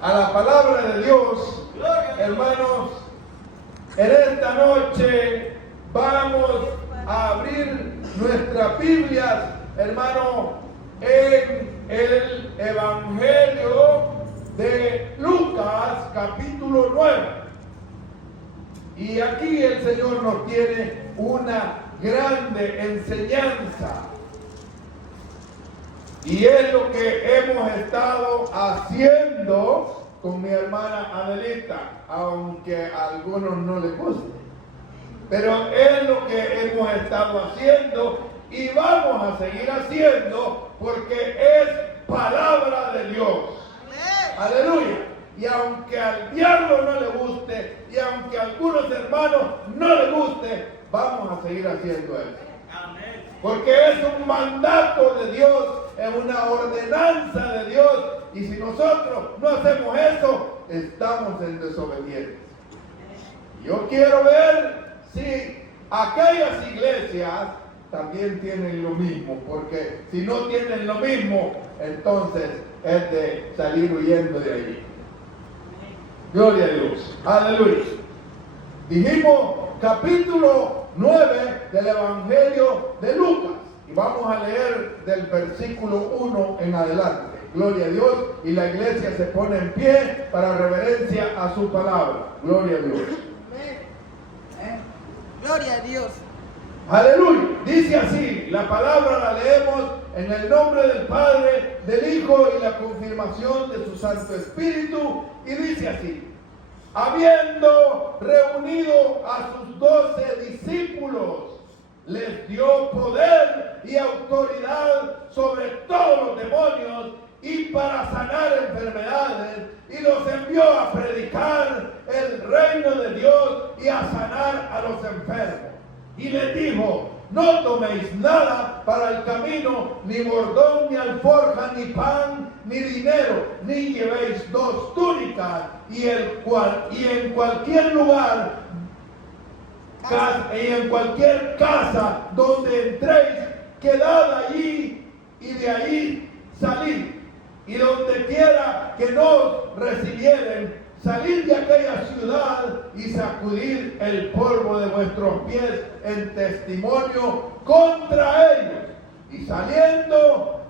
A la palabra de Dios, hermanos, en esta noche vamos a abrir nuestras Biblias, hermano, en el Evangelio de Lucas, capítulo 9. Y aquí el Señor nos tiene una grande enseñanza. Y es lo que hemos estado haciendo con mi hermana Adelita, aunque a algunos no les guste. Pero es lo que hemos estado haciendo y vamos a seguir haciendo porque es palabra de Dios. Aleluya. Y aunque al diablo no le guste y aunque a algunos hermanos no le guste, vamos a seguir haciendo eso. Porque es un mandato de Dios, es una ordenanza de Dios. Y si nosotros no hacemos eso, estamos en desobediencia. Yo quiero ver si aquellas iglesias también tienen lo mismo. Porque si no tienen lo mismo, entonces es de salir huyendo de allí. Gloria a Dios. Aleluya. Dijimos capítulo 9 del Evangelio de Lucas. Y vamos a leer del versículo 1 en adelante. Gloria a Dios. Y la iglesia se pone en pie para reverencia a su palabra. Gloria a Dios. Gloria a Dios. Aleluya. Dice así, la palabra la leemos en el nombre del Padre, del Hijo y la confirmación de su Santo Espíritu. Y dice así: habiendo reunido a sus 12 discípulos, les dio poder y autoridad sobre todos los demonios y para sanar enfermedades, y los envió a predicar el reino de Dios y a sanar a los enfermos. Y les dijo: no toméis nada para el camino, ni bordón, ni alforja, ni pan, ni dinero, ni llevéis 2 túnicas, y en cualquier lugar y en cualquier casa donde entréis, quedad allí y de ahí salid. Y donde quiera que nos recibieren, salid de aquella ciudad y sacudid el polvo de vuestros pies en testimonio contra ellos. Y saliendo,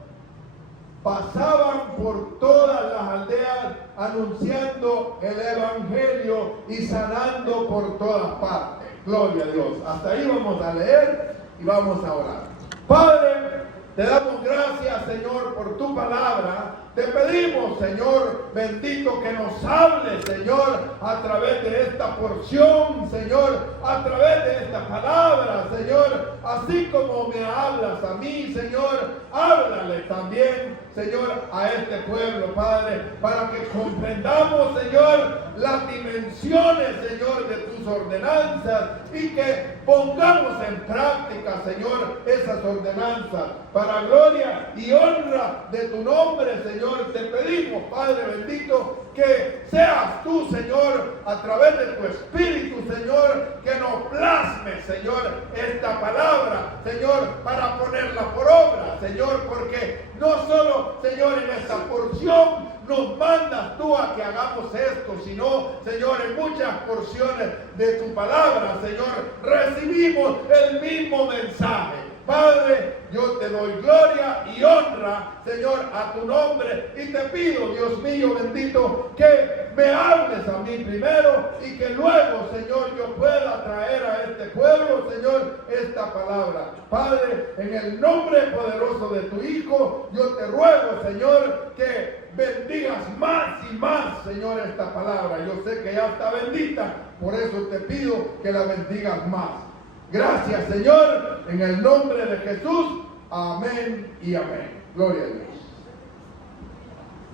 pasaban por todas las aldeas anunciando el evangelio y sanando por todas partes. Gloria a Dios. Hasta ahí vamos a leer y vamos a orar. Padre, te damos gracias, Señor, por tu palabra. Te pedimos, Señor bendito, que nos hables, Señor, a través de esta porción, Señor, a través de esta palabra, Señor, así como me hablas a mí, Señor, háblale también, Señor, a este pueblo, Padre, para que comprendamos, Señor, las dimensiones, Señor, de tus ordenanzas y que pongamos en práctica, Señor, esas ordenanzas para gloria y honra de tu nombre, Señor. Te pedimos, Padre bendito, que seas tú, Señor, a través de tu Espíritu, Señor, que nos plasme, Señor, esta palabra, Señor, para ponerla por obra, Señor, porque no solo, Señor, en esta porción nos mandas tú a que hagamos esto, sino, Señor, en muchas porciones de tu palabra, Señor, recibimos el mismo mensaje. Padre, yo te doy gloria y honra, Señor, a tu nombre, y te pido, Dios mío bendito, que me hables a mí primero y que luego, Señor, yo pueda traer a este pueblo, Señor, esta palabra. Padre, en el nombre poderoso de tu Hijo, yo te ruego, Señor, que bendigas más y más, Señor, esta palabra. Yo sé que ya está bendita, por eso te pido que la bendigas más. Gracias, Señor, en el nombre de Jesús. Amén y amén. Gloria a Dios.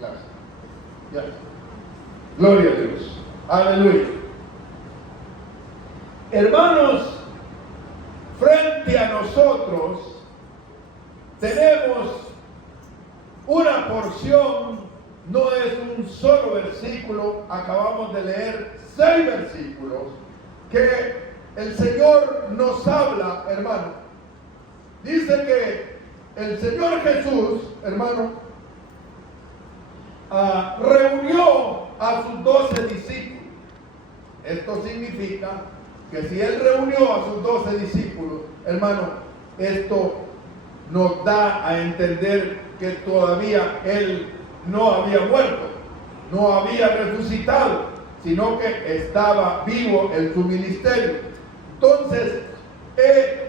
Gracias. Gracias. Gloria a Dios. Aleluya. Hermanos, frente a nosotros tenemos una porción, no es un solo versículo, acabamos de leer 6 versículos que el Señor nos habla, hermano. Dice que el Señor Jesús, hermano, reunió a sus 12 discípulos. Esto significa que si él reunió a sus 12 discípulos, hermano, esto nos da a entender que todavía él no había muerto, no había resucitado, sino que estaba vivo en su ministerio. Entonces,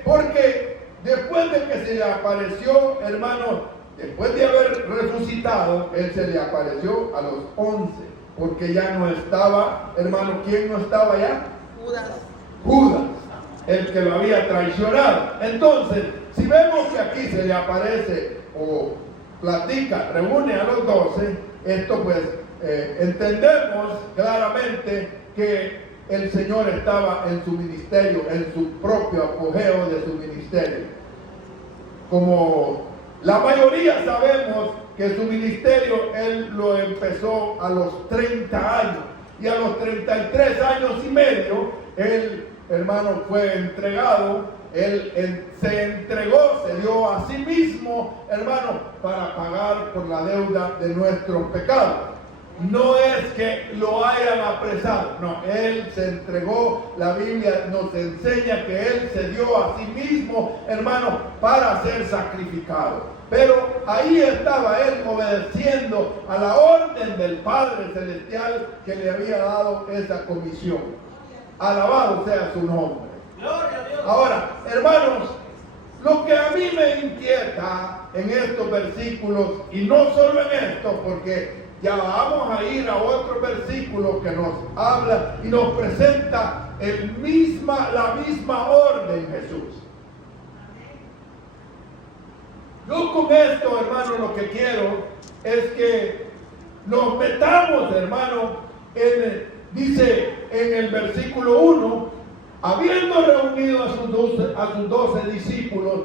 porque después de que se le apareció, hermano, después de haber resucitado, él se le apareció a los 11, porque ya no estaba, hermano, ¿quién no estaba ya? Judas, el que lo había traicionado. Entonces, si vemos que aquí se le aparece o platica, reúne a los 12, esto pues entendemos claramente que el Señor estaba en su ministerio, en su propio apogeo de su ministerio. Como la mayoría sabemos que su ministerio él lo empezó a los 30 años y a los 33 años y medio él, hermano, fue entregado, él se entregó, se dio a sí mismo, hermano, para pagar por la deuda de nuestros pecados. No es que lo hayan apresado, no, él se entregó. La Biblia nos enseña que él se dio a sí mismo, hermano, para ser sacrificado. Pero ahí estaba él obedeciendo a la orden del Padre Celestial que le había dado esa comisión. Alabado sea su nombre. Gloria a Dios. Ahora, hermanos, lo que a mí me inquieta en estos versículos, y no solo en esto, porque ya vamos a ir a otro versículo que nos habla y nos presenta la misma orden Jesús. Yo con esto, hermano, lo que quiero es que nos metamos, hermano, dice en el versículo 1, habiendo reunido a sus 12 discípulos,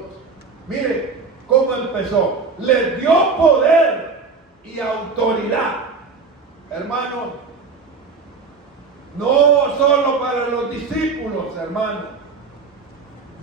mire cómo empezó, les dio poder y autoridad. Hermano, no solo para los discípulos, hermano.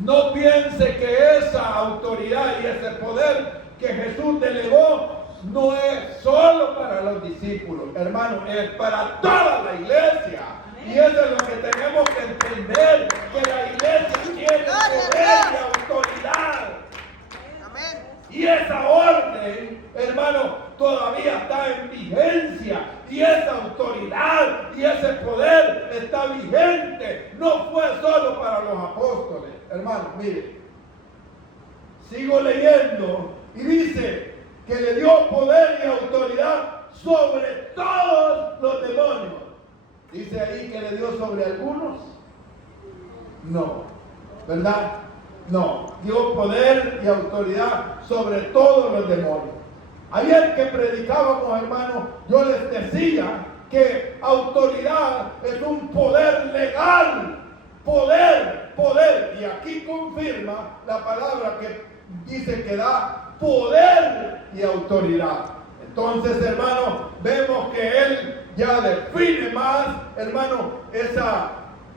No piense que esa autoridad y ese poder que Jesús delegó no es solo para los discípulos, hermano, es para toda la iglesia. Amén. Y eso es lo que tenemos que entender, que la iglesia tiene poder y autoridad. Amén. Y esa orden, hermano, todavía está en vigencia. Y esa autoridad y ese poder está vigente. No fue solo para los apóstoles. Hermano, mire, sigo leyendo y dice que le dio poder y autoridad sobre todos los demonios. Dice ahí que le dio sobre algunos. No, ¿verdad? No, dio poder y autoridad sobre todos los demonios. Ayer que predicábamos, hermano, yo les decía que autoridad es un poder legal. Poder. Y aquí confirma la palabra que dice que da poder y autoridad. Entonces, hermano, vemos que él ya define más, hermano, esa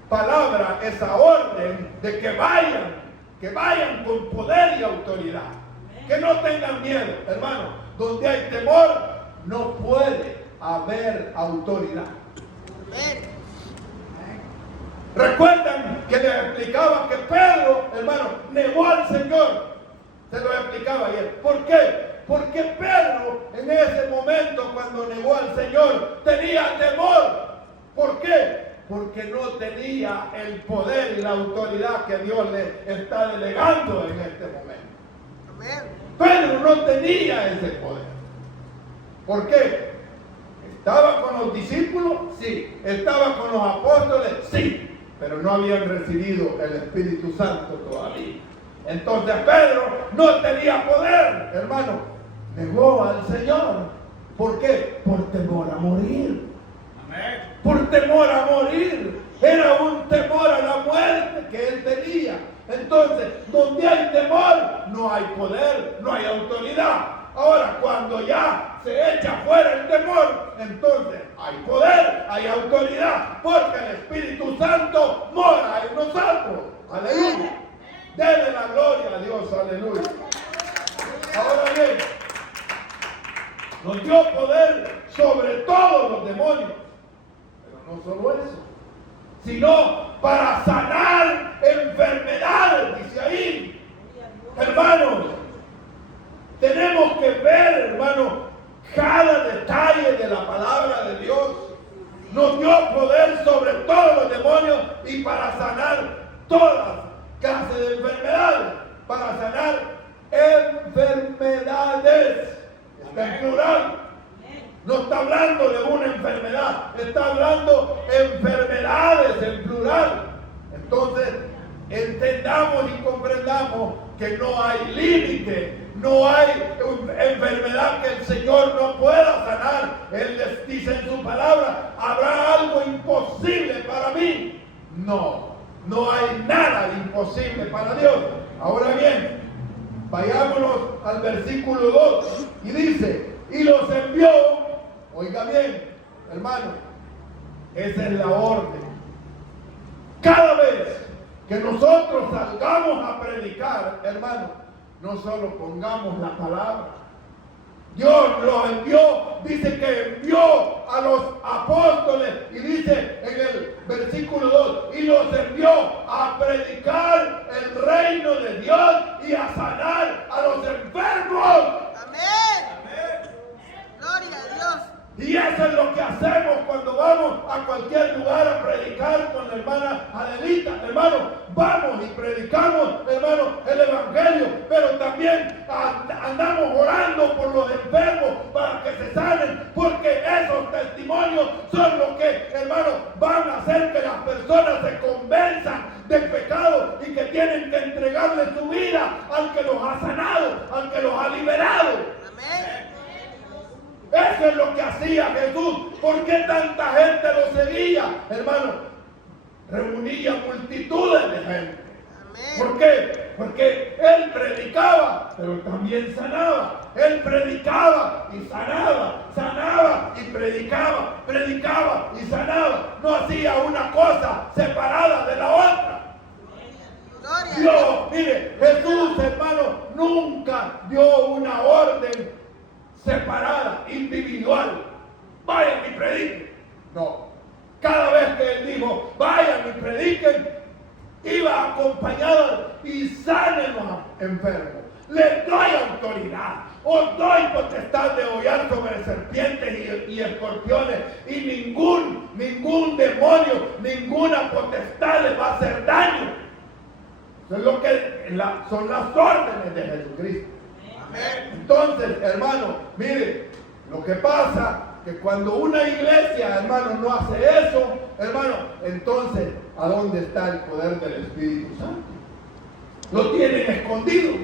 palabra, esa orden de que vayan con poder y autoridad. Que no tengan miedo, hermano. Donde hay temor, no puede haber autoridad. Recuerdan que les explicaba que Pedro, hermano, negó al Señor. Se lo explicaba ayer. ¿Por qué? Porque Pedro en ese momento cuando negó al Señor tenía temor. ¿Por qué? Porque no tenía el poder y la autoridad que Dios le está delegando en este momento. Amén. Pedro no tenía ese poder. ¿Por qué? ¿Estaba con los discípulos? Sí. ¿Estaba con los apóstoles? Sí. Pero no habían recibido el Espíritu Santo todavía. Entonces Pedro no tenía poder, hermano. Negó al Señor. ¿Por qué? Por temor a morir. Amén. Por temor a morir. Era un temor a la muerte que él tenía. Entonces, donde hay temor, no hay poder, no hay autoridad. Ahora, cuando ya se echa fuera el temor, entonces hay poder, hay autoridad, porque el Espíritu Santo mora en nosotros. Aleluya. Dele la gloria a Dios, aleluya. Ahora bien, nos dio poder sobre no solo eso, sino para sanar enfermedades, dice ahí. Hermanos, tenemos que ver, hermanos, cada detalle de la palabra de Dios. Nos dio poder sobre todos los demonios y para sanar todas clases de enfermedades. Para sanar enfermedades. Está en plural. No está hablando de una enfermedad, está hablando enfermedades en plural. Entonces, entendamos y comprendamos que no hay límite, no hay enfermedad que el Señor no pueda sanar. Él les dice en su palabra, ¿habrá algo imposible para mí? No, no hay nada imposible para Dios. Ahora bien, vayámonos al versículo 2 y dice, y los envió, oiga bien, hermano, esa es la orden. Cada vez que nosotros salgamos a predicar, hermano, no solo pongamos la palabra. Dios los envió, dice que envió a los apóstoles y dice en el versículo 2, y los envió a predicar el reino de Dios y a sanar a los enfermos. Amén. Gloria a Dios. Y eso es lo que hacemos cuando vamos a cualquier lugar a predicar con la hermana Adelita. Hermano, vamos y predicamos, hermano, el evangelio, pero también andamos orando por los enfermos para que se sanen, porque esos testimonios son los que, hermano, van a hacer que las personas se convenzan del pecado y que tienen que entregarle su vida al que los ha sanado, al que los ha liberado. Amén. Eso es lo que hacía Jesús. ¿Por qué tanta gente lo seguía? Hermano, reunía multitudes de gente. Amén. ¿Por qué? Porque él predicaba, pero también sanaba. Él predicaba y sanaba, sanaba y predicaba, predicaba y sanaba. No hacía una cosa separada de la otra. Dios, mire, Jesús, hermano, nunca dio una orden separada, individual. Vayan y prediquen. No. Cada vez que él dijo, vayan y prediquen, iba acompañado y sanen los enfermos. Les doy autoridad. Os doy potestad de hollar sobre serpientes y escorpiones. Y ningún demonio, ninguna potestad les va a hacer daño. Eso es lo que son las órdenes de Jesucristo. Entonces, hermano, mire, lo que pasa que cuando una iglesia, hermano, no hace eso, hermano, entonces, ¿a dónde está el poder del Espíritu Santo? Lo tienen escondido,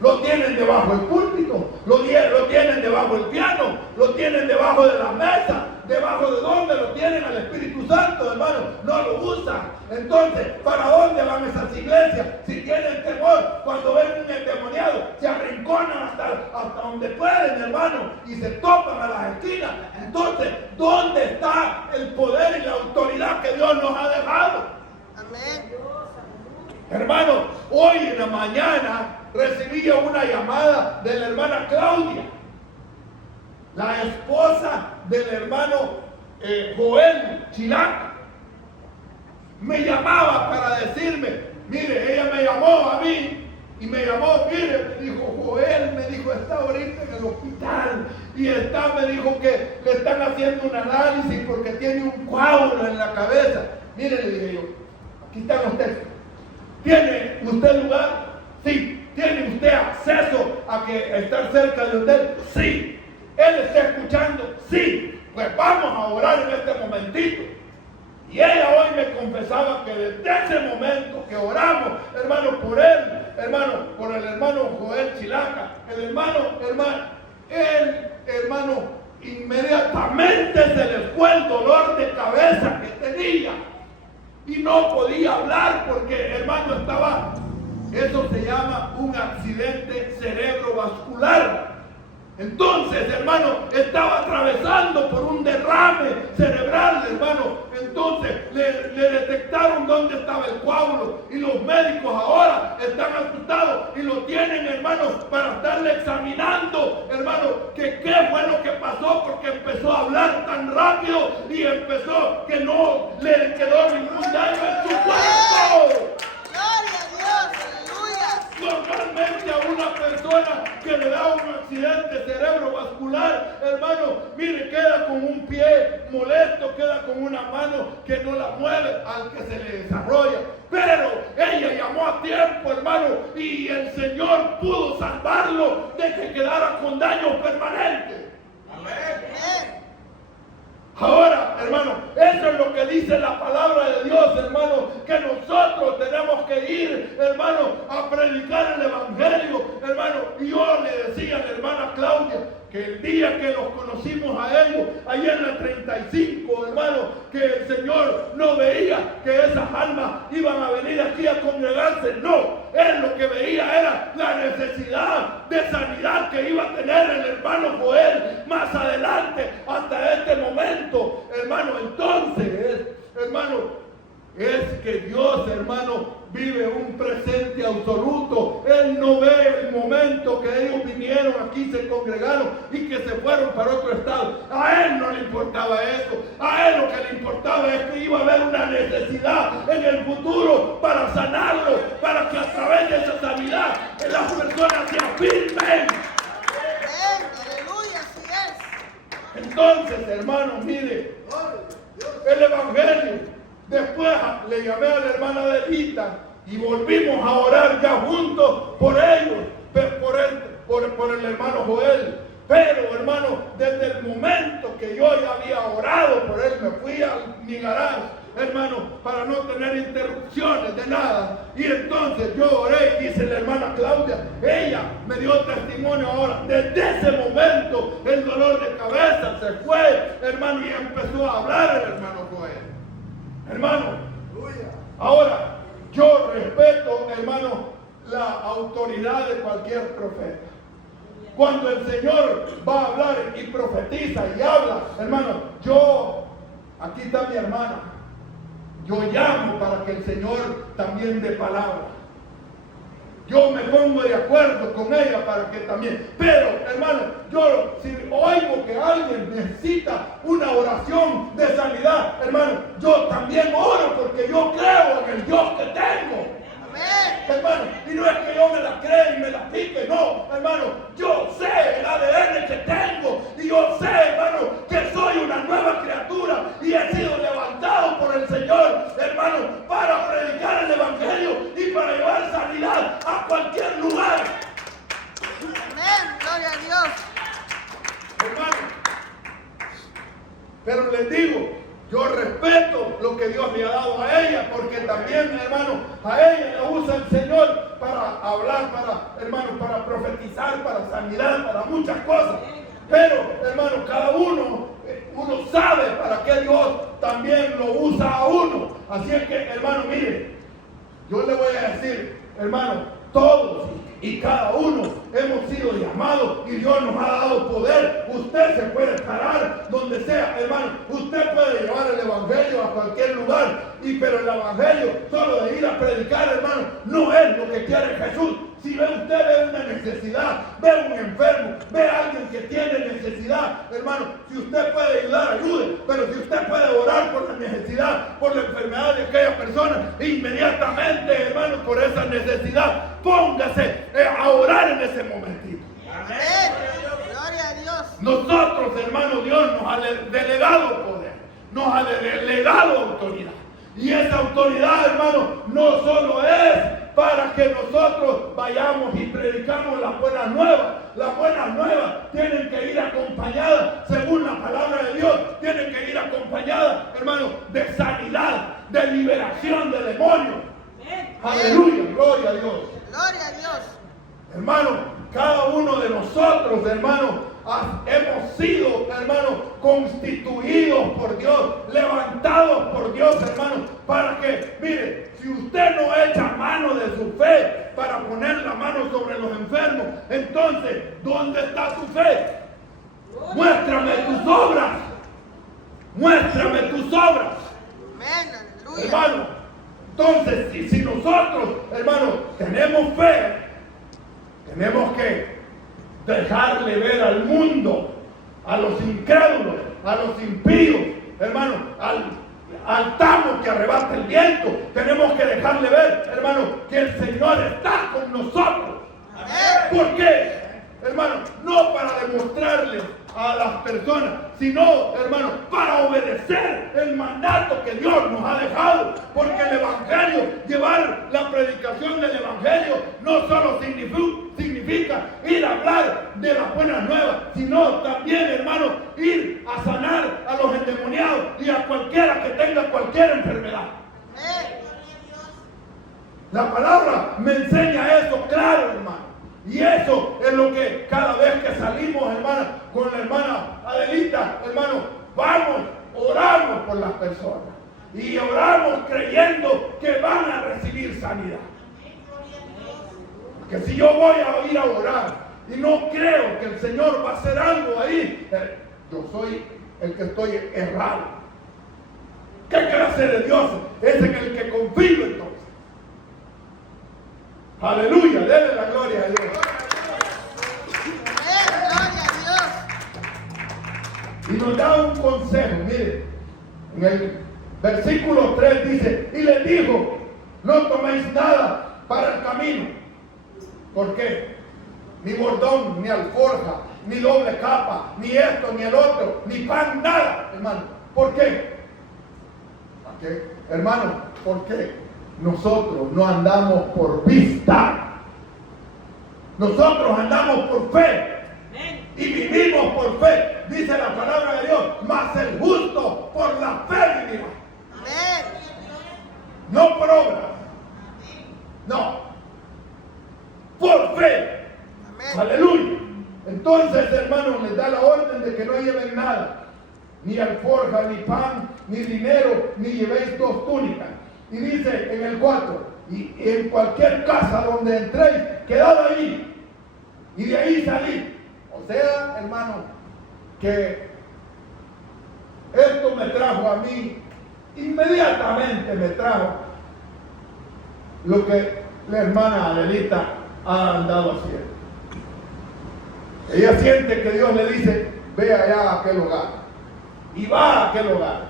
lo tienen debajo del púlpito, lo tienen debajo del piano, lo tienen debajo de la mesa. ¿Debajo de dónde lo tienen al Espíritu Santo, hermano? No lo usan. Entonces, ¿para dónde van esas iglesias? Si tienen temor, cuando ven un endemoniado, se arrinconan hasta donde pueden, hermano, y se topan a las esquinas. Entonces, ¿dónde está el poder y la autoridad que Dios nos ha dejado? Amén. Hermano, hoy en la mañana recibí una llamada de la hermana Claudia, la esposa del hermano Joel Chilaca. Me llamaba para decirme, mire, ella me llamó a mí y me llamó, mire, me dijo, Joel, me dijo, está ahorita en el hospital y me dijo que le están haciendo un análisis porque tiene un coágulo en la cabeza. Mire, le dije yo, aquí están los textos. ¿Tiene usted lugar? Sí. ¿Tiene usted acceso a estar cerca de usted? Sí. ¿Él está escuchando? Sí. Pues vamos a orar en este momentito. Y ella hoy me confesaba que desde ese momento que oramos, hermano, por él, hermano, por el hermano Joel Chilaca, el hermano, inmediatamente se le fue el dolor de cabeza que tenía. Y no podía hablar porque, hermano, eso se llama un accidente cerebrovascular. Entonces, hermano, estaba atravesando por un derrame cerebral, hermano. Entonces, le detectaron dónde estaba el coágulo y los médicos ahora están asustados y lo tienen, hermano, para estarle examinando, hermano, que qué fue lo que pasó, porque empezó a hablar tan rápido y empezó que no le quedó ningún daño en su cuerpo. Gloria a Dios. Aleluya. Normalmente a una persona que le da un accidente cerebrovascular, hermano, mire, queda con un pie molesto, queda con una mano que no la mueve al que se le desarrolla. Pero ella llamó a tiempo, hermano, y el Señor pudo salvarlo de que quedara con daños permanentes. Amén. Ahora, hermano, eso es lo que dice la palabra de Dios, hermano, que nosotros tenemos que ir, hermano, a predicar el evangelio, hermano. Y yo le decía a la hermana Claudia que el día que los conocimos a ellos, ahí en la 35, hermano, que el Señor no veía que esas almas iban a venir aquí a congregarse, no, él lo que veía era la necesidad de sanidad que iba a tener el hermano Joel más adelante, hasta este momento, hermano. Entonces, hermano, es que Dios, hermano, vive un presente absoluto. Él no ve el momento que ellos vinieron aquí, se congregaron y que se fueron para otro estado. A él no le importaba eso. A él lo que le importaba es que iba a haber una necesidad en el futuro para sanarlo, para que a través de esa sanidad las personas se afirmen. Amén. Aleluya. Así es. Entonces, hermano, mire, el evangelio. Después le llamé a la hermana Adelita y volvimos a orar ya juntos por ellos, por el hermano Joel. Pero, hermano, desde el momento que yo ya había orado por él, me fui a mi garaje, hermano, para no tener interrupciones de nada. Y entonces yo oré, dice la hermana Claudia, ella me dio testimonio ahora. Desde ese momento el dolor de cabeza se fue, hermano, y empezó a hablar el hermano Joel. Hermano, ahora yo respeto, hermano, la autoridad de cualquier profeta. Cuando el Señor va a hablar y profetiza y habla, hermano, aquí está mi hermana, yo llamo para que el Señor también dé palabra. Yo me pongo de acuerdo con ella para que también. Pero, hermano, yo si oigo que alguien necesita una oración de sanidad, hermano, yo también oro porque yo creo en el Dios que tengo. Amén. Hermano, y no es que yo me la crea y me la pique, no, hermano, yo sé el ADN que tengo y yo sé, hermano, que soy una nueva criatura y he sido levantado por el Señor, hermano, para predicar el evangelio y para llevar sanidad a cualquier lugar. Amén. Gloria a Dios. Hermano, pero les digo, yo respeto lo que Dios le ha dado a ella, porque también, hermano, a ella la usa el Señor para hablar, para profetizar, para sanidad, para muchas cosas. Pero, hermano, cada uno sabe para qué Dios también lo usa a uno. Así es que, hermano, mire, yo le voy a decir, hermano, todos y cada uno hemos sido llamados y Dios nos ha dado poder. Usted se puede parar donde sea, hermano. Usted puede llevar el evangelio a cualquier lugar. Pero el evangelio, solo de ir a predicar, hermano, no es lo que quiere Jesús. Si usted ve una necesidad, ve un enfermo, ve a alguien que tiene necesidad, hermano, si usted puede ayudar, ayude. Pero si usted puede orar por la necesidad, por la enfermedad de aquella persona, inmediatamente, hermano, por esa necesidad, póngase a orar en ese momentito. Amén. Gloria a Dios. Nosotros, hermano, Dios nos ha delegado poder, nos ha delegado autoridad. Y esa autoridad, hermano, no solo es para que nosotros vayamos y predicamos las buenas nuevas. Las buenas nuevas tienen que ir acompañadas, según la palabra de Dios, tienen que ir acompañadas, hermano, de sanidad, de liberación de demonios. Aleluya, gloria a Dios. Gloria a Dios. Hermano, cada uno de nosotros, hermano, hemos sido, hermano, constituidos por Dios, levantados por Dios, hermano, para que, mire, si usted no echa mano de su fe para poner la mano sobre los enfermos, entonces, ¿dónde está tu fe? Muéstrame tus obras. Muéstrame tus obras. Amén. Aleluya. Hermano, entonces, si nosotros, hermano, tenemos fe, tenemos que dejarle ver al mundo, a los incrédulos, a los impíos, hermano, al tamo que arrebata el viento, tenemos que dejarle ver, hermano, que el Señor está con nosotros. ¿Por qué? Hermano, no para demostrarle a las personas, sino, hermano, para obedecer el mandato que Dios nos ha dejado. Porque el Evangelio, llevar la predicación del Evangelio, no solo significa ir a hablar de las buenas nuevas, sino también, hermano, ir a sanar a los endemoniados y a cualquiera que tenga cualquier enfermedad. La palabra me enseña eso, claro, hermano. Y eso es lo que cada vez que salimos, hermana, con la hermana Adelita, hermano, vamos, oramos por las personas. Y oramos creyendo que van a recibir sanidad. Porque si yo voy a ir a orar y no creo que el Señor va a hacer algo ahí, yo soy el que estoy errado. ¿Qué clase de Dios es en el que confío entonces? Aleluya, denle la gloria a Dios. Gloria a Dios. Y nos da un consejo, mire, en el versículo 3 dice, y les dijo, no toméis nada para el camino. ¿Por qué? Ni bordón, ni alforja, ni doble capa, ni esto, ni el otro, ni pan, nada, hermano. ¿Por qué? ¿Por qué? Hermano, ¿por qué? Nosotros no andamos por vista. Nosotros andamos por fe. Y vivimos por fe. Dice la palabra de Dios, mas el justo por la fe vivirá. No por obras. No. Por fe. Aleluya. Entonces, hermano, les da la orden de que no lleven nada. Ni alforja, ni pan, ni dinero, ni llevéis 2 túnicas. Y dice en el 4, y en cualquier casa donde entréis, quedad ahí, y de ahí salid. O sea, hermano, que esto me trajo a mí, inmediatamente me trajo lo que la hermana Adelita ha andado haciendo. Ella siente que Dios le dice, ve allá a aquel hogar, y va a aquel hogar,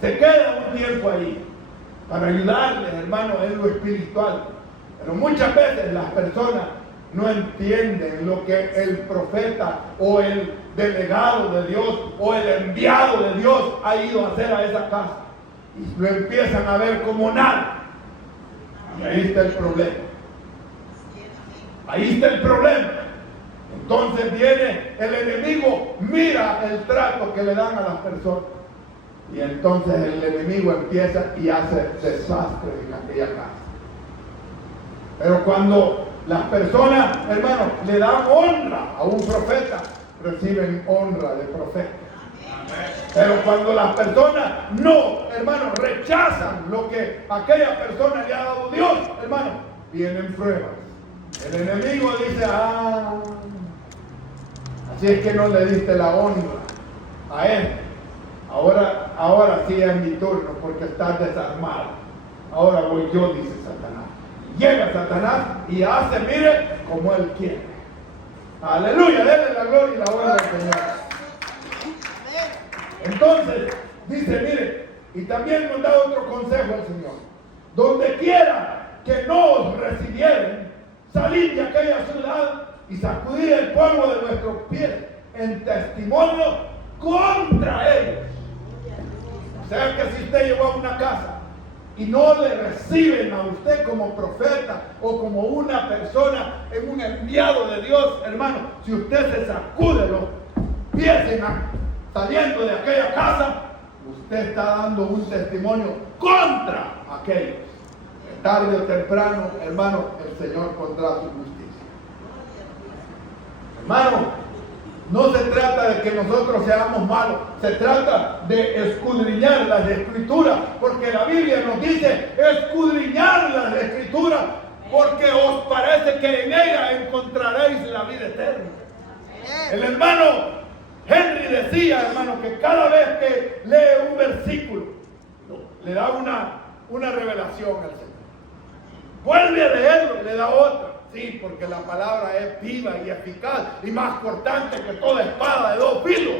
se queda un tiempo ahí, para ayudarles, hermano, en lo espiritual. Pero muchas veces las personas no entienden lo que el profeta o el delegado de Dios o el enviado de Dios ha ido a hacer a esa casa. Y lo empiezan a ver como nada. Y ahí está el problema. Ahí está el problema. Entonces viene el enemigo, mira el trato que le dan a las personas. Y entonces el enemigo empieza y hace desastre en aquella casa. Pero cuando las personas, hermanos, le dan honra a un profeta, reciben honra de profeta. Pero cuando las personas no, hermanos, rechazan lo que aquella persona le ha dado Dios, hermanos, vienen pruebas. El enemigo dice, así es que no le diste la honra a él. Ahora sí es mi turno porque estás desarmado. Ahora voy yo, dice Satanás. Llega Satanás y hace, mire, como él quiere. Aleluya, denle la gloria y la honra al Señor. Entonces, dice, mire, y también nos da otro consejo el Señor. Donde quiera que no os recibieren, salid de aquella ciudad y sacudid el polvo de vuestros pies en testimonio contra ellos. O sea que si usted llegó a una casa y no le reciben a usted como profeta o como una persona en un enviado de Dios, hermano, si usted se sacude los pies saliendo de aquella casa, usted está dando un testimonio contra aquellos. Tarde o temprano, hermano, el Señor pondrá su justicia. Hermano, no se trata de que nosotros seamos malos, se trata de escudriñar las Escrituras, porque la Biblia nos dice escudriñar las Escrituras, porque os parece que en ella encontraréis la vida eterna. El hermano Henry decía, hermano, que cada vez que lee un versículo, le da una revelación al Señor. Vuelve a leerlo, le da otra. Sí, porque la palabra es viva y eficaz y más cortante que toda espada de dos filos.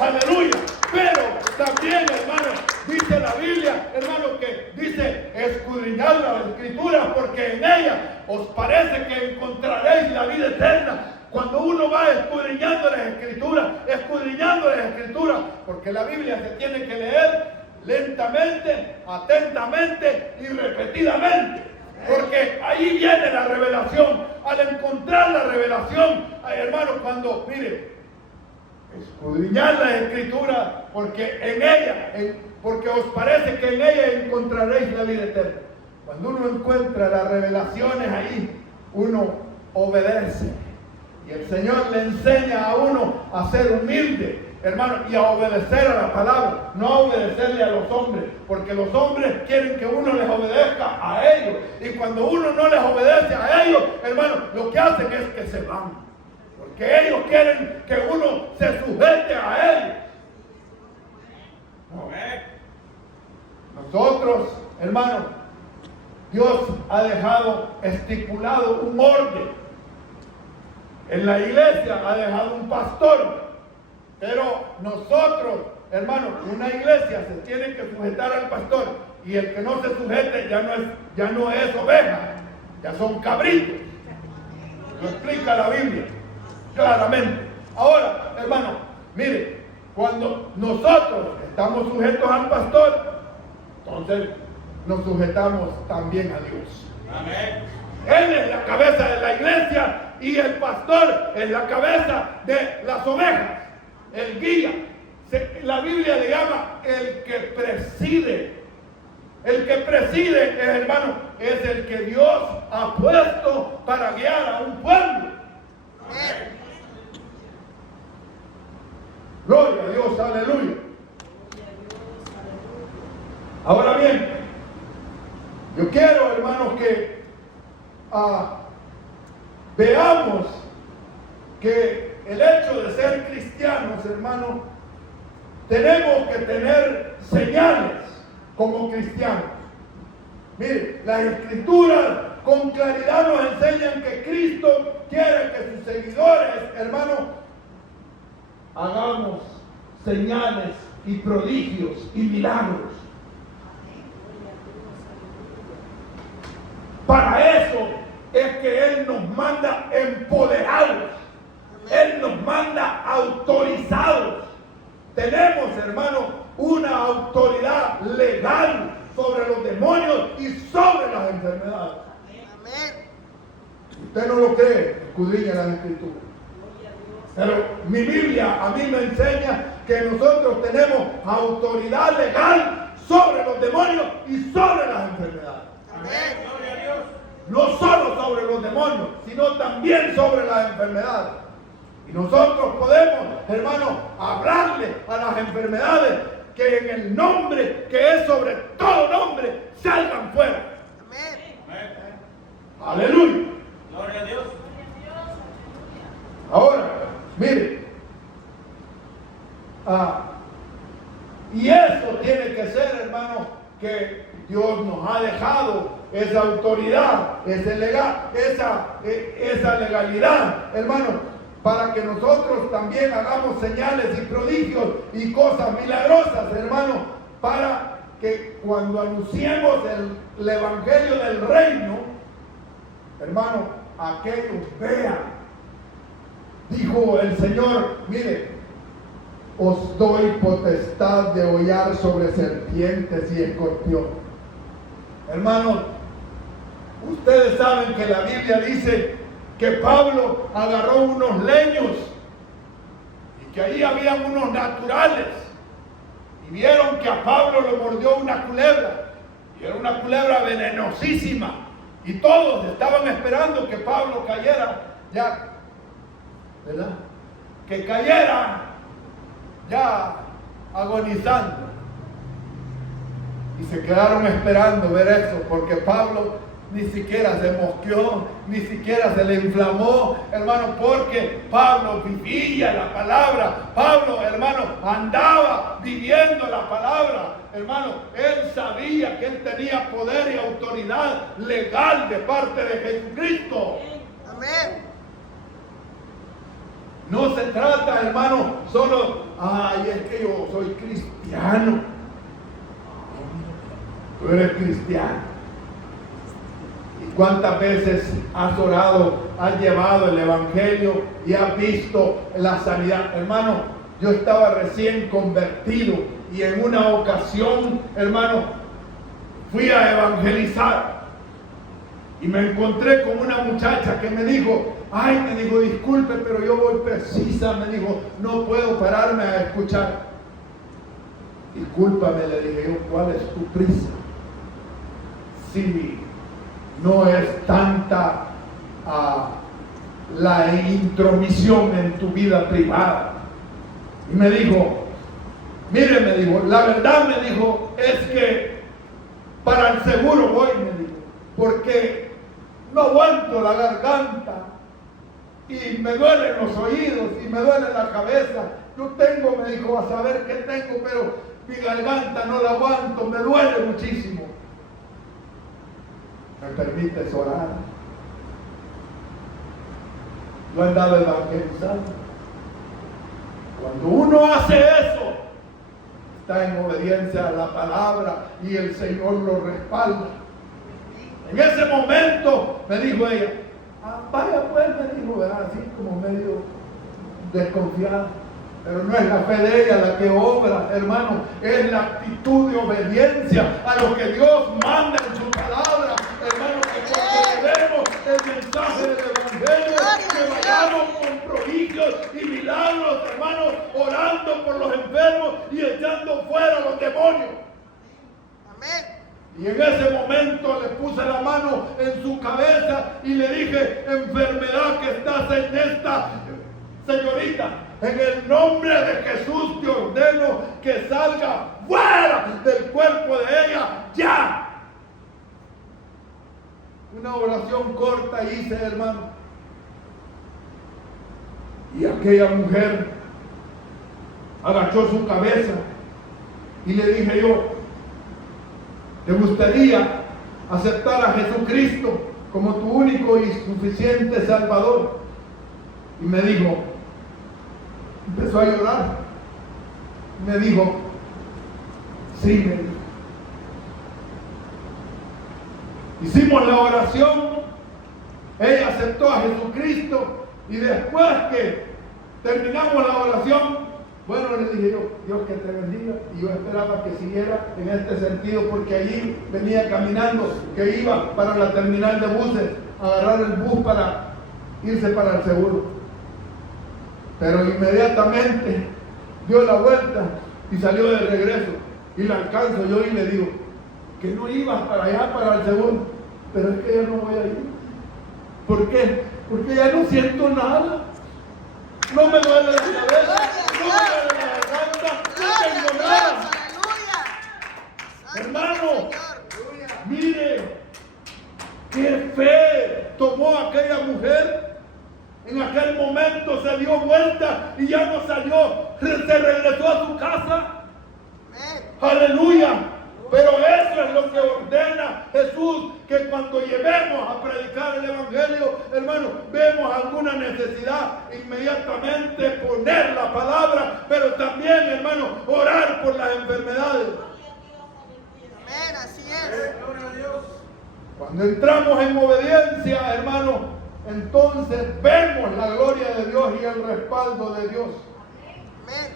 Aleluya. Pero también, hermano, dice la Biblia, hermano, que dice escudriñad las escrituras porque en ellas os parece que encontraréis la vida eterna. Cuando uno va escudriñando las escrituras, porque la Biblia se tiene que leer lentamente, atentamente y repetidamente. Porque ahí viene la revelación. Al encontrar la revelación, hermano, cuando, mire, escudriñad las escrituras, porque en ella, porque os parece que en ella encontraréis la vida eterna. Cuando uno encuentra las revelaciones ahí, uno obedece. Y el Señor le enseña a uno a ser humilde, hermano, y a obedecer a la palabra, no a obedecerle a los hombres, porque los hombres quieren que uno les obedezca a ellos. Y cuando uno no les obedece a ellos, hermano, lo que hacen es que se van. Porque ellos quieren que uno se sujete a ellos. No. Nosotros, hermano, Dios ha dejado estipulado un orden. En la iglesia ha dejado un pastor. Pero nosotros, hermano, una iglesia se tiene que sujetar al pastor. Y el que no se sujete ya no es oveja, ya son cabritos. Lo explica la Biblia claramente. Ahora, hermano, mire, cuando nosotros estamos sujetos al pastor, entonces nos sujetamos también a Dios. Amén. Él es la cabeza de la iglesia y el pastor es la cabeza de las ovejas, el guía. La Biblia le llama el que preside. El que preside, hermano, es el que Dios ha puesto para guiar a un pueblo. Gloria a Dios, aleluya. Ahora bien, yo quiero, hermanos, que veamos que el hecho de ser cristianos, hermanos, tenemos que tener señales como cristianos. Mire, las escrituras con claridad nos enseñan que Cristo quiere que sus seguidores, hermanos, hagamos señales y prodigios y milagros. Para eso es que Él nos manda empoderados. Él nos manda autorizados. Tenemos, hermano, una autoridad legal sobre los demonios y sobre las enfermedades. Amén. Usted no lo cree, escudriña las escrituras. Pero mi Biblia a mí me enseña que nosotros tenemos autoridad legal sobre los demonios y sobre las enfermedades. Amén. Gloria a Dios. No solo sobre los demonios, sino también sobre las enfermedades. Y nosotros podemos, hermano, hablarle a las enfermedades que en el nombre que es sobre todo nombre salgan fuera. Amén. Amén. Aleluya. Gloria a Dios. Ahora, mire, y eso tiene que ser, hermano, que Dios nos ha dejado esa autoridad, esa legalidad, hermano, para que nosotros también hagamos señales y prodigios y cosas milagrosas, hermano, para que cuando anunciemos el evangelio del reino, hermano, aquellos vean. Dijo el Señor, mire, os doy potestad de hollar sobre serpientes y escorpiones. Hermanos, ustedes saben que la Biblia dice que Pablo agarró unos leños y que ahí habían unos naturales y vieron que a Pablo lo mordió una culebra y era una culebra venenosísima y todos estaban esperando que Pablo cayera ya, ¿verdad? Que cayera ya agonizando y se quedaron esperando ver eso porque Pablo ni siquiera se mosqueó, ni siquiera se le inflamó, hermano, porque Pablo vivía la palabra. Pablo, hermano, andaba viviendo la palabra. Hermano, él sabía que él tenía poder y autoridad legal de parte de Jesucristo. Amén. No se trata, hermano, solo, ay, es que yo soy cristiano. Tú eres cristiano. ¿Y cuántas veces has orado, has llevado el evangelio y has visto la sanidad? Hermano, yo estaba recién convertido y en una ocasión, hermano, fui a evangelizar y me encontré con una muchacha que me dijo, ay, me dijo, disculpe, pero yo voy precisa, me dijo, no puedo pararme a escuchar. Discúlpame, le dije yo, ¿cuál es tu prisa? Si no es tanta la intromisión en tu vida privada. Y me dijo, mire, me dijo, la verdad, me dijo, es que para el seguro voy, me dijo, porque no aguanto la garganta y me duelen los oídos y me duele la cabeza. Yo tengo, me dijo, a saber qué tengo, pero mi garganta no la aguanto, me duele muchísimo. ¿Me permites orar? Yo andaba evangelizando. Cuando uno hace eso, está en obediencia a la palabra y el Señor lo respalda. En ese momento me dijo ella, vaya pues, me dijo, así como medio desconfiada. Pero no es la fe de ella la que obra, hermano, es la actitud de obediencia a lo que Dios manda en su palabra. Hermano, que cuando demos el mensaje del evangelio, que vayamos con prodigios y milagros, hermano, orando por los enfermos y echando fuera a los demonios. Amén. Y en ese momento le puse la mano en su cabeza y le dije, enfermedad que estás en esta señorita, en el nombre de Jesús te ordeno que salga fuera del cuerpo de ella ya. Una oración corta hice, hermano. Y aquella mujer agachó su cabeza y le dije yo, ¿te gustaría aceptar a Jesucristo como tu único y suficiente Salvador? Y me dijo, empezó a llorar. Me dijo, sí, me dijo. Hicimos la oración, ella aceptó a Jesucristo y después que terminamos la oración, bueno, le dije yo, Dios que te bendiga, y yo esperaba que siguiera en este sentido porque allí venía caminando, que iba para la terminal de buses, a agarrar el bus para irse para el seguro. Pero inmediatamente dio la vuelta y salió de regreso. Y la alcanzo yo y le digo, que no ibas para allá, para el seguro. Pero es que ya no voy a ir. ¿Por qué? Porque ya no siento nada. No me duele la cabeza, no me duele la garganta, no tengo nada. Hermano, mire, qué fe tomó aquella mujer. En aquel momento se dio vuelta y ya no salió, se regresó a su casa. Aleluya. Pero eso es lo que ordena Jesús, que cuando llevemos a predicar el evangelio, hermano, vemos alguna necesidad, inmediatamente poner la palabra, pero también, hermano, orar por las enfermedades. Amén, así es. Gloria a Dios. Cuando entramos en obediencia, hermano, entonces vemos la gloria de Dios y el respaldo de Dios. Amén.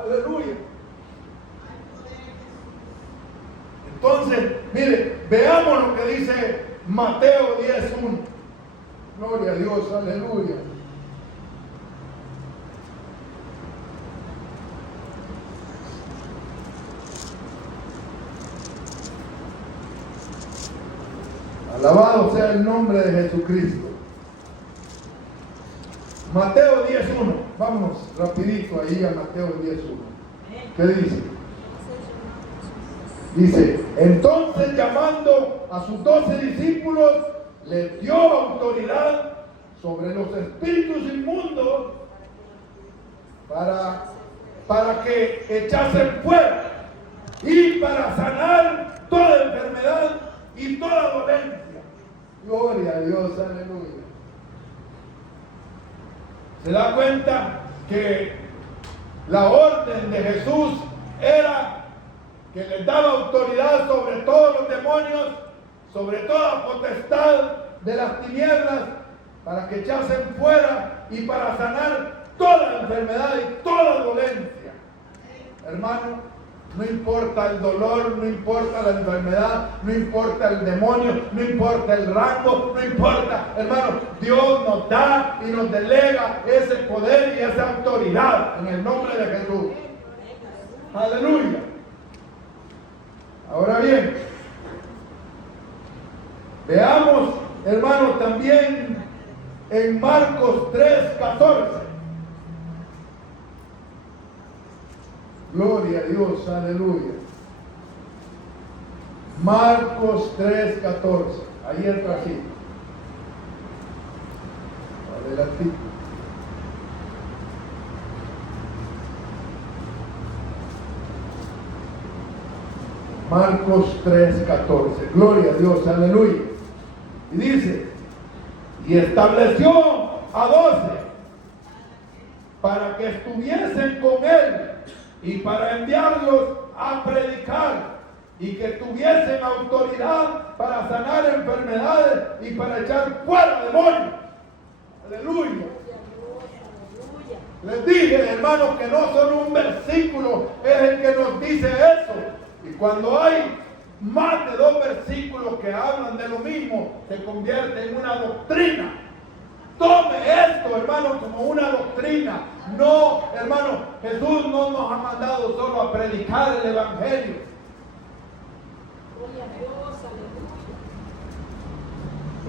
Aleluya. Entonces, mire, veamos lo que dice Mateo 10:1. Gloria a Dios, aleluya. Alabado sea el nombre de Jesucristo. Mateo 10:1. Vamos rapidito ahí a Mateo 10:1. ¿Qué dice? Dice, entonces llamando a sus 12 discípulos, les dio autoridad sobre los espíritus inmundos para que echasen fuera y para sanar toda enfermedad y toda dolencia. Gloria a Dios, aleluya. ¿Se da cuenta que la orden de Jesús era que les daba autoridad sobre todos los demonios, sobre toda potestad de las tinieblas, para que echasen fuera y para sanar toda enfermedad y toda dolencia? Hermano, no importa el dolor, no importa la enfermedad, no importa el demonio, no importa el rango, no importa, hermano, Dios nos da y nos delega ese poder y esa autoridad en el nombre de Jesús. Aleluya. Ahora bien, veamos, hermano, también en Marcos 3:14. Gloria a Dios, aleluya. Marcos 3:14. Ahí entra así. Adelantito. Marcos 3:14. Gloria a Dios, aleluya. Y dice, y estableció a 12 para que estuviesen con él y para enviarlos a predicar y que tuviesen autoridad para sanar enfermedades y para echar fuera demonios. Aleluya. Les dije, hermanos, que no solo un versículo es el que nos dice eso. Y cuando hay más de 2 versículos que hablan de lo mismo, se convierte en una doctrina. Tome esto, hermano, como una doctrina. No, hermano, Jesús no nos ha mandado solo a predicar el evangelio.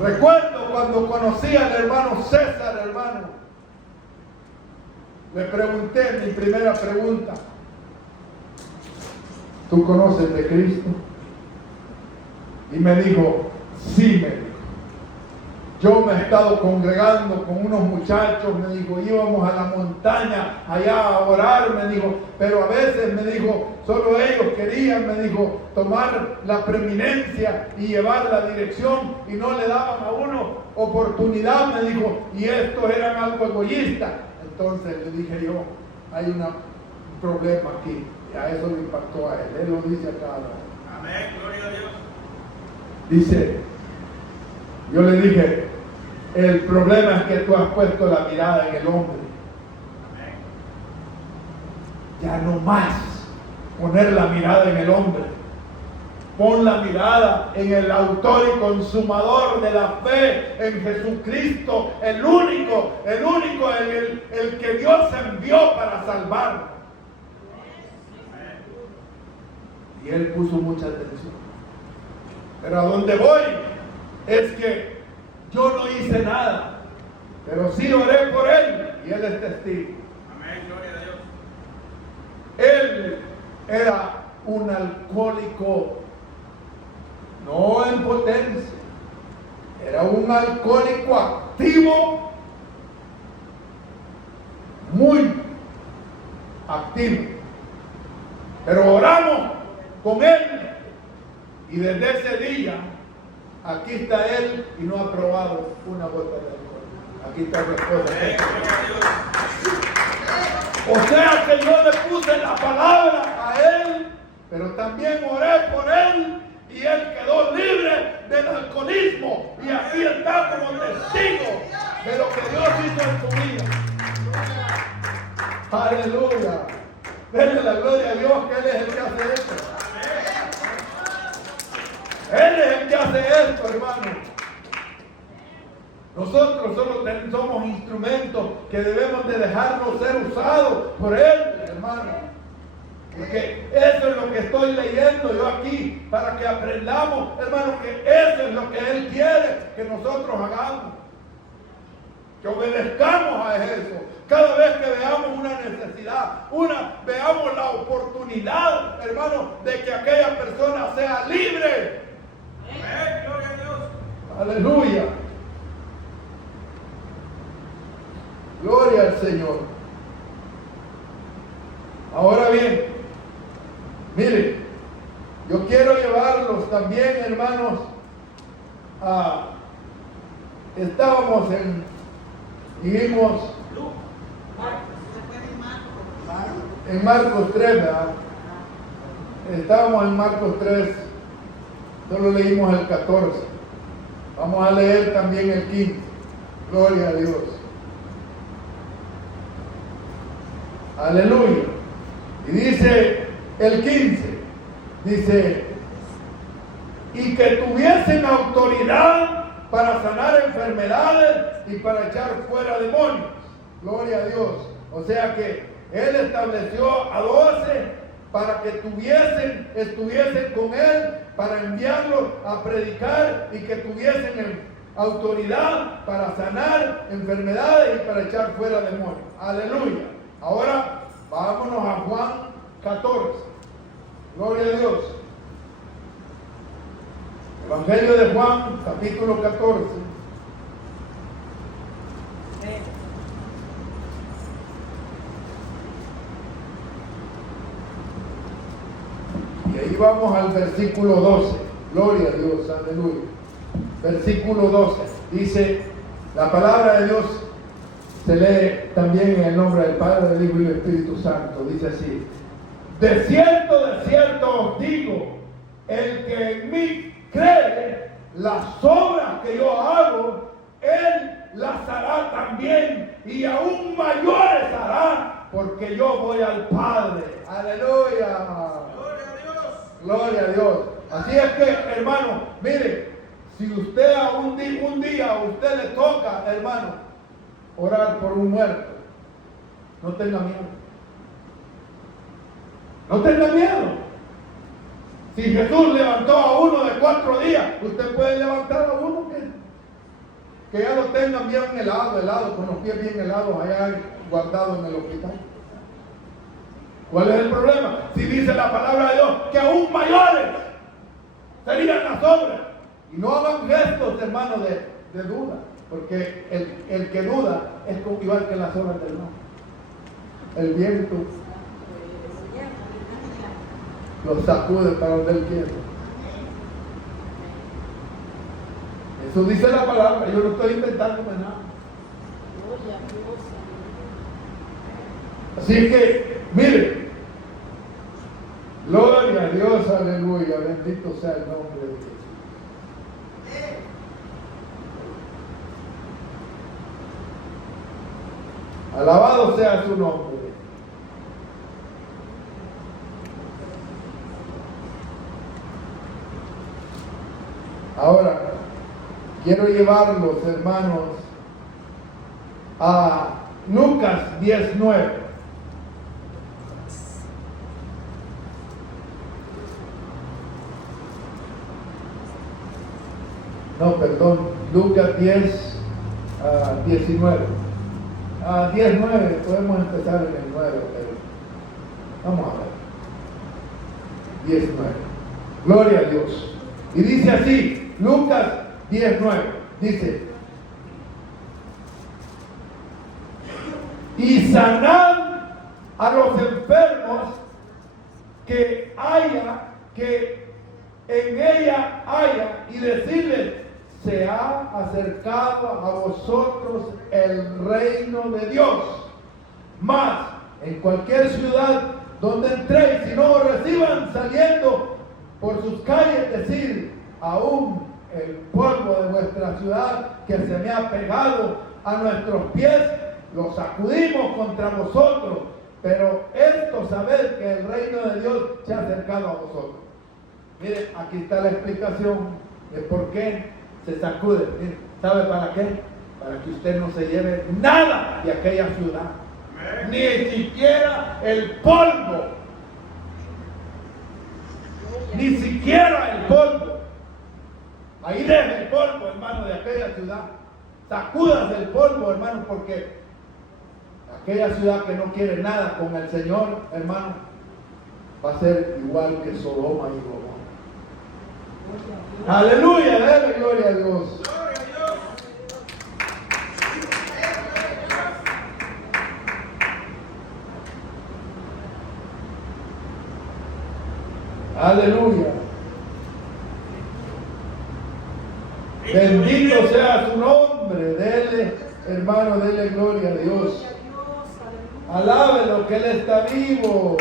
Recuerdo cuando conocí al hermano César, hermano, le pregunté mi primera pregunta: ¿tú conoces de Cristo? Y me dijo, sí, me dijo. Yo me he estado congregando con unos muchachos, me dijo, íbamos a la montaña allá a orar, me dijo, pero a veces, me dijo, solo ellos querían, me dijo, tomar la preeminencia y llevar la dirección y no le daban a uno oportunidad, me dijo, y estos eran algo egoístas. Entonces le dije yo, hay un problema aquí, y a eso le impactó a él lo dice acá. Amén, gloria a Dios. Dice, yo le dije, el problema es que tú has puesto la mirada en el hombre. Amén. Ya no más poner la mirada en el hombre. Pon la mirada en el autor y consumador de la fe, en Jesucristo, el único, el que Dios envió para salvar. Y él puso mucha atención. Pero a donde voy es que yo no hice nada, pero sí oré por él y él es testigo. Amén, gloria a Dios. Él era un alcohólico, no en potencia, era un alcohólico activo, muy activo. Pero oramos con él y desde ese día aquí está él y no ha probado una gota de alcohol. Aquí está su esposa. Amén, gloria a Dios. O sea que yo le puse la palabra a él, pero también oré por él y él quedó libre del alcoholismo. Y aquí está como testigo de lo que Dios hizo en su vida. Aleluya. Denle la gloria a Dios, que Él es el que hace esto. Él es el que hace esto, hermano. Nosotros solo somos instrumentos que debemos de dejarnos ser usados por Él, hermano. Porque eso es lo que estoy leyendo yo aquí, para que aprendamos, hermano, que eso es lo que Él quiere que nosotros hagamos. que obedezcamos a eso. Cada vez que veamos una necesidad, veamos la oportunidad, hermano, de que aquella persona sea libre. Amén. Gloria a Dios. Aleluya. Gloria al Señor. Ahora bien, mire, yo quiero llevarlos también, hermanos, dijimos en Marcos 3, ¿verdad? Estábamos en Marcos 3, solo leímos el 14. Vamos a leer también el 15. Gloria a Dios. Aleluya. Y dice el 15, dice, y que tuviesen autoridad para sanar enfermedades y para echar fuera demonios. Gloria a Dios. O sea que Él estableció a 12 para que estuviesen con Él, para enviarlos a predicar y que tuviesen autoridad para sanar enfermedades y para echar fuera demonios. Aleluya. Ahora vámonos a Juan 14. Gloria a Dios. Evangelio de Juan, capítulo 14. Y ahí vamos al versículo 12. Gloria a Dios, aleluya. Versículo 12. Dice, la palabra de Dios se lee también en el nombre del Padre, del Hijo y del Espíritu Santo. Dice así: de cierto os digo, el que en mí cree, las obras que yo hago, él las hará también, y aún mayores hará, porque yo voy al Padre. Aleluya. Gloria a Dios. Gloria a Dios. Así es que, hermano, mire, si usted un día a usted le toca, hermano, orar por un muerto, no tenga miedo. No tenga miedo. Si Jesús levantó a uno de 4 días, usted puede levantar a uno que ya lo tengan bien helado, con los pies bien helados, allá guardados en el hospital. ¿Cuál es el problema? Si dice la palabra de Dios que aún mayores serían las obras. Y no hagan gestos, hermano, de duda, porque el que duda es igual que las obras del mar. El viento los sacude para donde él quiere. Eso dice la palabra, yo no estoy inventándome nada. Así que, mire, gloria a Dios, aleluya, bendito sea el nombre de Dios. Alabado sea su nombre. Ahora, quiero llevarlos, hermanos, a Lucas 19. No, perdón, Lucas 10, 19. 19, podemos empezar en el 9, pero vamos a ver. 19. Gloria a Dios. Y dice así, Lucas 19, dice: y sanad a los enfermos que en ella haya, y decirles: se ha acercado a vosotros el reino de Dios. Mas en cualquier ciudad donde entréis, si no os reciban saliendo por sus calles, decir: aún el polvo de vuestra ciudad que se me ha pegado a nuestros pies, lo sacudimos contra vosotros. Pero esto sabed que el reino de Dios se ha acercado a vosotros. Miren, aquí está la explicación de por qué se sacude. Miren, ¿sabe para qué? Para que usted no se lleve nada de aquella ciudad. Amén. Ni siquiera el polvo. Ni siquiera el polvo. Ahí deja el polvo, hermano, de aquella ciudad. sacúdase el polvo, hermano, porque aquella ciudad que no quiere nada con el Señor, hermano, va a ser igual que Sodoma y Gomorra. Aleluya, dale gloria a Dios. Gloria a Dios. Aleluya. Bendito sea su nombre. Dele, hermano, dele gloria a Dios. Alábelo que Él está vivo.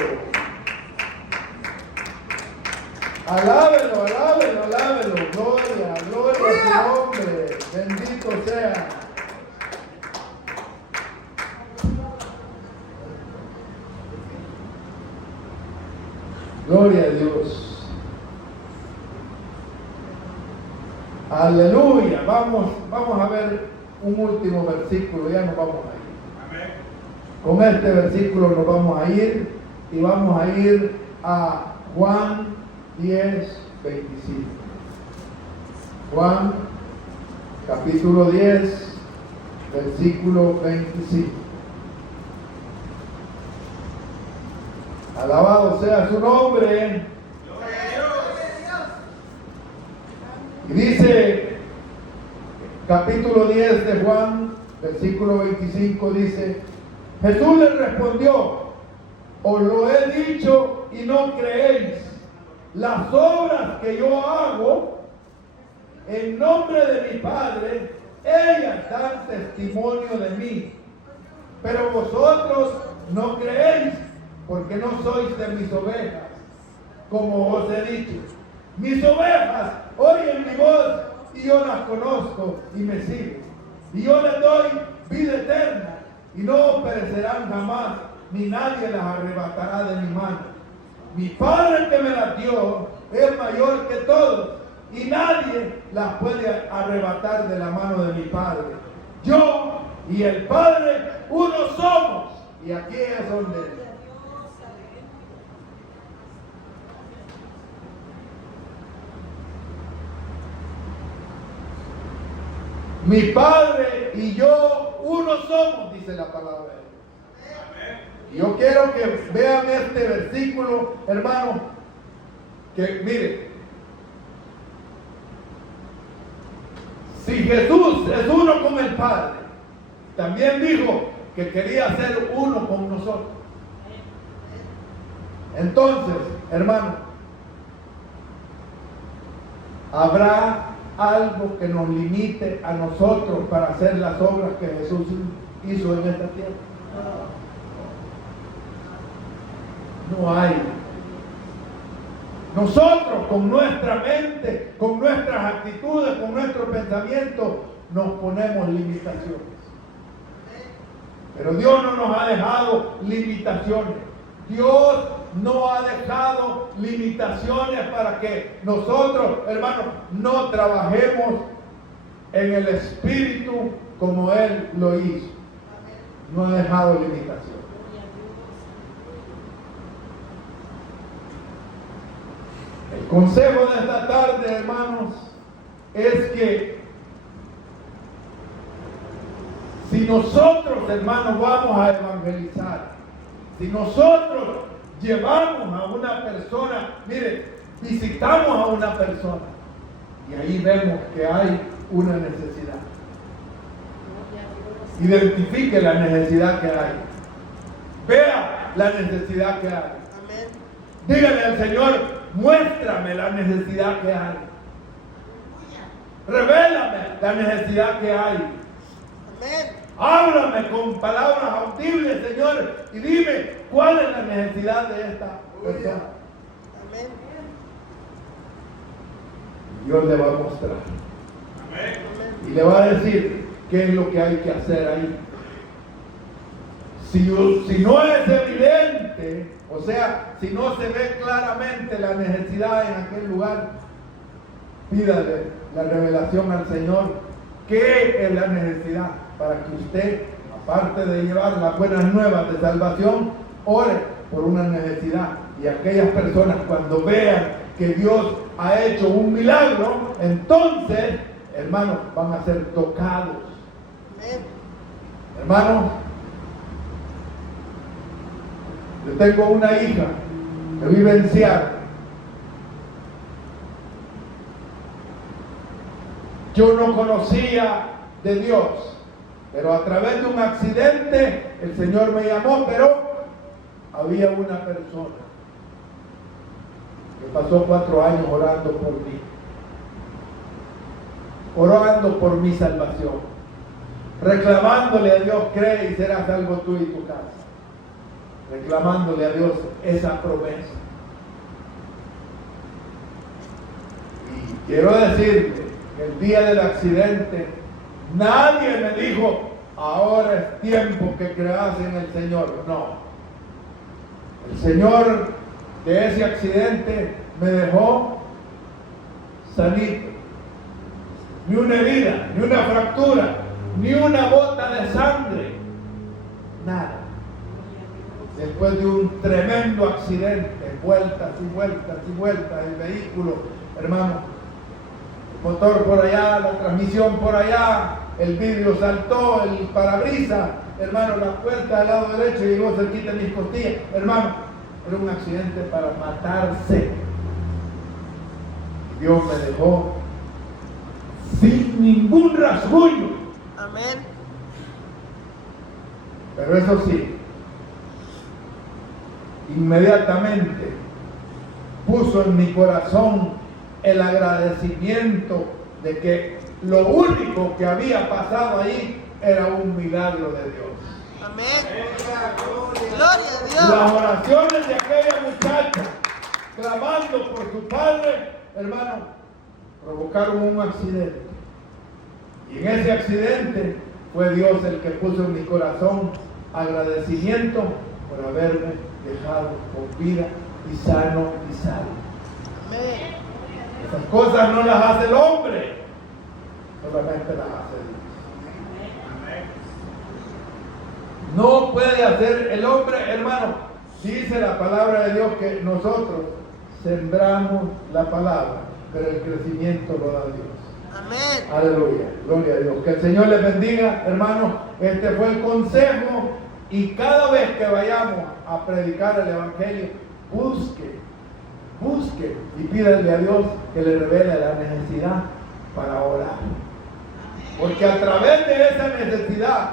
Alábelo, alábelo, alábelo. Gloria, gloria a su nombre. Bendito sea. Gloria a Dios. Aleluya. Vamos a ver un último versículo. Ya nos vamos a ir. Amén. Con este versículo nos vamos a ir y vamos a ir a Juan 10, 25. Juan capítulo 10, versículo 25. Alabado sea su nombre. Gloria a Dios. Y dice, capítulo 10 de Juan, versículo 25, dice, Jesús le respondió, os lo he dicho y no creéis. Las obras que yo hago en nombre de mi Padre, ellas dan testimonio de mí. Pero vosotros no creéis, porque no sois de mis ovejas, como os he dicho. Mis ovejas oyen mi voz y yo las conozco y me siguen. Y yo les doy vida eterna y no perecerán jamás, ni nadie las arrebatará de mi mano. Mi Padre que me las dio es mayor que todos y nadie las puede arrebatar de la mano de mi Padre. Yo y el Padre uno somos. Y aquí es donde mi Padre y yo uno somos, dice la palabra de Dios. Amén. Y yo quiero que vean este versículo, hermano, que mire, si Jesús es uno con el Padre, también dijo que quería ser uno con nosotros. Entonces, hermano, habrá algo que nos limite a nosotros para hacer las obras que Jesús hizo en esta tierra. No hay. Nosotros con nuestra mente, con nuestras actitudes, con nuestro pensamiento, nos ponemos limitaciones. Pero Dios no nos ha dejado limitaciones. Dios no ha dejado limitaciones para que nosotros, hermanos, no trabajemos en el Espíritu como Él lo hizo. No ha dejado limitaciones. El consejo de esta tarde, hermanos, es que si nosotros, hermanos, vamos a evangelizar, si nosotros llevamos a una persona, mire, visitamos a una persona y ahí vemos que hay una necesidad. Identifique la necesidad que hay. Vea la necesidad que hay. Amén. Dígale al Señor, muéstrame la necesidad que hay. Revélame la necesidad que hay. Amén. Háblame con palabras audibles, Señor, y dime cuál es la necesidad de esta persona. Amén. Dios le va a mostrar Amén. y le va a decir qué es lo que hay que hacer ahí. Si no es evidente, o sea, si no se ve claramente la necesidad en aquel lugar, pídale la revelación al Señor. ¿Qué es la necesidad? Para que usted, aparte de llevar las buenas nuevas de salvación, ore por una necesidad. Y aquellas personas, cuando vean que Dios ha hecho un milagro, entonces, hermanos, van a ser tocados Amén. Hermano, yo tengo una hija que vive en Seattle. Yo no conocía de Dios, pero a través de un accidente el Señor me llamó, pero había una persona que pasó 4 años orando por mí, orando por mi salvación, reclamándole a Dios: cree y serás salvo tú y tu casa, reclamándole a Dios esa promesa. Y quiero decirte, el día del accidente, nadie me dijo: ahora es tiempo que creas en el Señor. No. El Señor de ese accidente me dejó sanito. Ni una herida, ni una fractura, ni una gota de sangre. Nada. Después de un tremendo accidente, vueltas y vueltas y vueltas, el vehículo, hermano, motor por allá, la transmisión por allá, el vidrio saltó, el parabrisas, hermano, la puerta del lado derecho llegó cerquita de mis costillas. Hermano, era un accidente para matarse. Dios me dejó sin ningún rasguño. Amén. Pero eso sí, inmediatamente puso en mi corazón el agradecimiento de que lo único que había pasado ahí era un milagro de Dios. Amén. Gloria a Dios. Las oraciones de aquella muchacha clamando por su padre, hermano, provocaron un accidente. Y en ese accidente fue Dios el que puso en mi corazón agradecimiento por haberme dejado con vida y sano y salvo. Amén. Esas cosas no las hace el hombre, solamente las hace Dios. No puede hacer el hombre, hermano. Dice la palabra de Dios que nosotros sembramos la palabra, pero el crecimiento lo da Dios. Amén. Aleluya, gloria a Dios. Que el Señor les bendiga, hermano. Este fue el consejo, y cada vez que vayamos a predicar el Evangelio, busque y pídale a Dios que le revele la necesidad para orar. Porque a través de esa necesidad,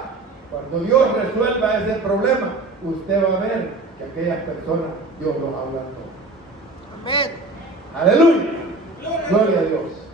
cuando Dios resuelva ese problema, usted va a ver que aquellas personas Dios los ablandó. Amén. Aleluya, gloria a Dios.